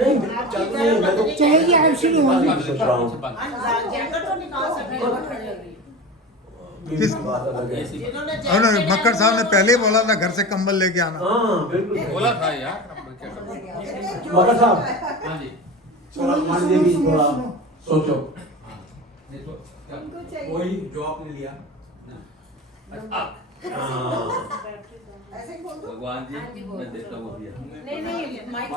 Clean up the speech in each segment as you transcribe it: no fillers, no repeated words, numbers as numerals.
नहीं चल नहीं मैं तो चाहिए आप शुरू होगी सोच रहा हूँ जैकेट तो निकाल सकते हो खड़ी होगी। किस बात अलग है। जिन्होंने और जैकेट मक्कर साहब ने पहले ही बोला था घर से कंबल लेके आना। हाँ बिल्कुल बोला था यार, अब क्या करें। मगर साहब हाँ जी, थोड़ा मान लीजिए कि थोड़ा सोचो देखो क्या कोई जॉब ले लिया ऐसे बोल दो। भगवान जी मैं देता हूँ भैया। नहीं नहीं माइक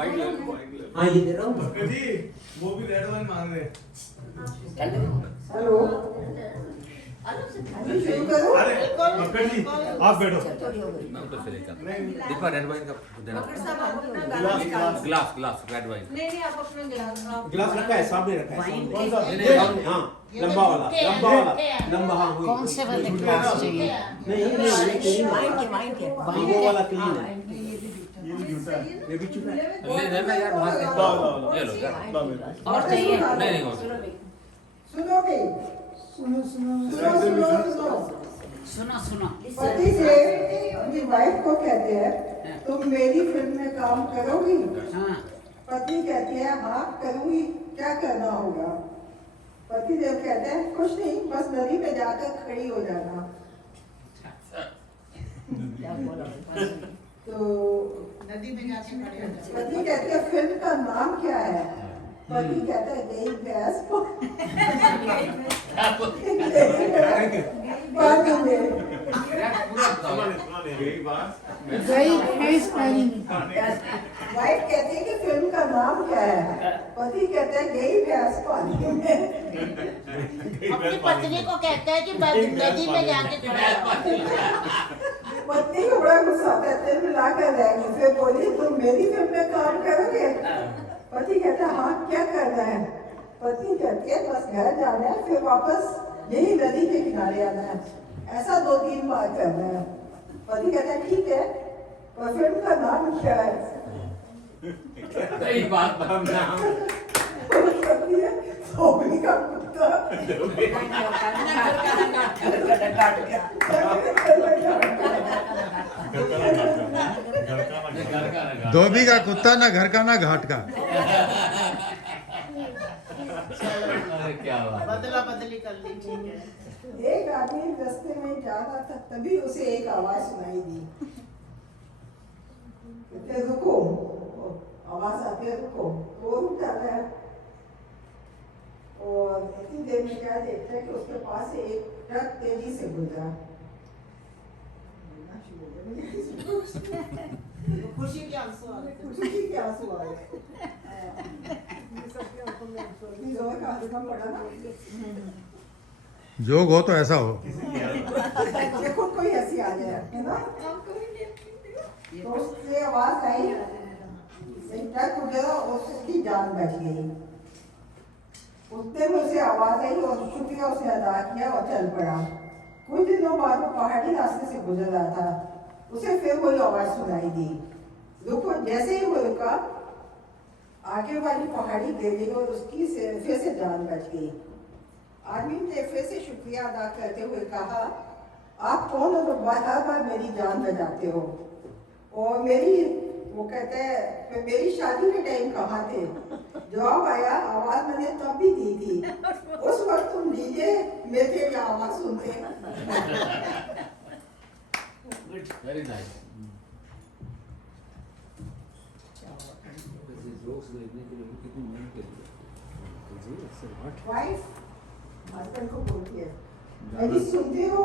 हाँ ये दे रहा हूँ जी वो भी रेड वाइन मांग रहे हैं। हेलो शुरू करो अरे मक्कर जी आप बैठो। मैं उधर से लेकर दीपा रेड वाइन का देना। मकर साहब आप अपना गिलास, गिलास। Glass glass red wine. नहीं नहीं आप अपना गिलास आप गिलास रखा है सामने रखा है सामने। कौन सा? ये सामने, हाँ लंबा वाला लंबा हाँ वही। कौन से वाले ग्लास चाहिए नहीं ये क्लीन वाइन के वो वाला क्लीन है ये भी झूठा है। ये भी चुका है ले लेना यार बाहर से। लो ये लो यार। लो मेरे और चाहिए नहीं नहीं हो सुनोगे सुनो सुनो सुनो सुनो सुनो सुनो सुनो पति से अपनी वाइफ को कहते हैं तुम मेरी फिल्म में काम करोगी। हाँ पत्नी कहती है हाँ करूंगी, क्या करना होगा। पति देव कहते हैं कुछ नहीं, बस नदी में जाकर खड़ी हो जाना। तो नदी में जाके खड़े हो जाओ। पति कहते हैं फिल्म का नाम क्या है। पति कहता है गई भैंस पानी में। यही बात गई भैंस पानी में। वाइफ कहती है कि फिल्म का नाम क्या है। पति कहते हैं गई भैंस पानी में। अपनी पत्नी को कहता है कि नदी में जाके खड़ा हो। पत्नी को बड़ा गुस्सा आता है, तिल मिला कर रहेगी। फिर बोली तुम मेरी फिल्म में काम करोगे। पति कहता है हाँ क्या करना है। पत्नी कहती है बस घर जाना है, फिर वापस यही नदी के किनारे आना है। ऐसा 2-3 बार करना है। पति कहता है ठीक है, और फिल्म का नाम क्या है। सही बात नाम। कहती है धोबी का कुत्ता। धोबी का कुत्ता ना घर का ना घाट का। अरे क्या बात। बदला बदली कर ली ठीक है। एक आदमी रास्ते में जा रहा था, तभी उसे एक आवाज सुनाई दी। कहते रुको, आवाज आती है रुको। तो वो रुक जाता है और इतनी देर में क्या देखता है कि उसके पास से एक ट्रक तेजी से गुजरा। खुशी के आंसू आ गए। खुशी के आंसू आ गए। इतनी जोर का हल्का पड़ा ना, जोग हो तो ऐसा हो। देखो कोई हंसी आ जाए, है ना। तो उससे आवाज आई, ट्रक गुजरा और उसकी जान बच गई। उतने में उसे आवाज आई और शुक्रिया उसने अदा किया और चल पड़ा। कुछ दिनों बाद वो पहाड़ी रास्ते से गुजर रहा था, उसे फिर वही आवाज सुनाई दी। रुको, जैसे ही वो रुका आगे वाली पहाड़ी गिर गई और उसकी फिर से जान बच गई। आदमी ने फिर से शुक्रिया अदा करते हुए कहा आप कौन हो, हर बार मेरी जान बचाते हो। और वो कहते हैं फिर मेरी शादी के टाइम कहाँ थे। जवाब आया आवाज मैंने तब भी दी थी, उस वक्त तुम डीजे में थे या आवाज सुनते। Very nice. वाइफ हस्बैंड को बोलती है अभी सुनते हो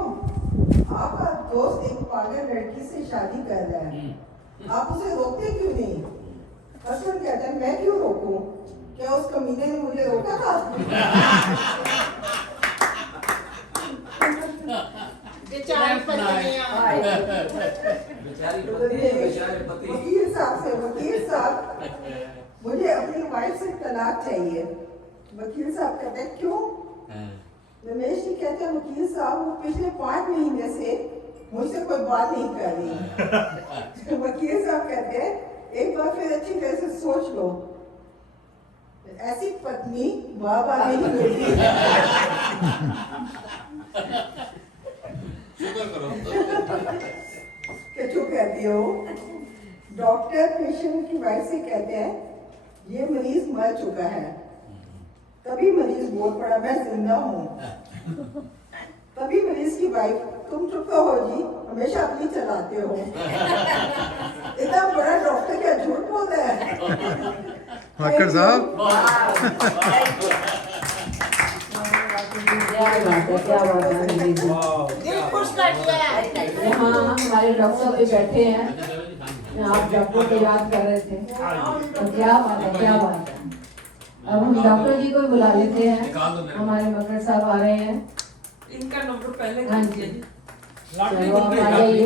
आपका दोस्त एक पागल लड़की से शादी कर रहा है, आप उसे रोकते क्यों नहीं। हस्बैंड कहता है मैं क्यों रोकूं, क्या उस कमीने ने मुझे रोका था। बेचारी पत्नियां। वकील साहब मुझे अपनी वाइफ से तलाक चाहिए। वकील साहब कहते हैं क्यों। रमेश जी कहते हैं वकील साहब वो पिछले 5 महीने से मुझसे कोई बात नहीं कर रही। वकील साहब कहते हैं एक बार फिर अच्छी तरह से सोच लो, ऐसी पत्नी बार-बार नहीं मिलती। शुक्र करो। क्या चुप कहती हो। डॉक्टर पेशेंट की वाइफ से कहते हैं ये मरीज मर चुका है। तभी मरीज बोल पड़ा मैं जिंदा हूँ। तभी मरीज की वाइफ, तुम चुप तो हो जी, हमेशा अपनी चलाते हो। इतना बड़ा डॉक्टर क्या झूठ बोलता है? मक्कर साहब क्या बात है दीदी। दिल खुश कर दिया है। यहाँ हमारे डॉक्टर भी बैठे हैं, आप डॉक्टर को याद कर रहे थे, तो क्या बात है, क्या बात है। अब हम डॉक्टर जी को बुला लेते हैं, हमारे मकर साहब आ रहे हैं। इनका नंबर पहले हाँ दे जी, दीजिए। चलो आप आ जाइए।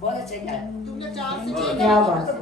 बहुत अच्छा है। तुमने 4 से क्या बात है।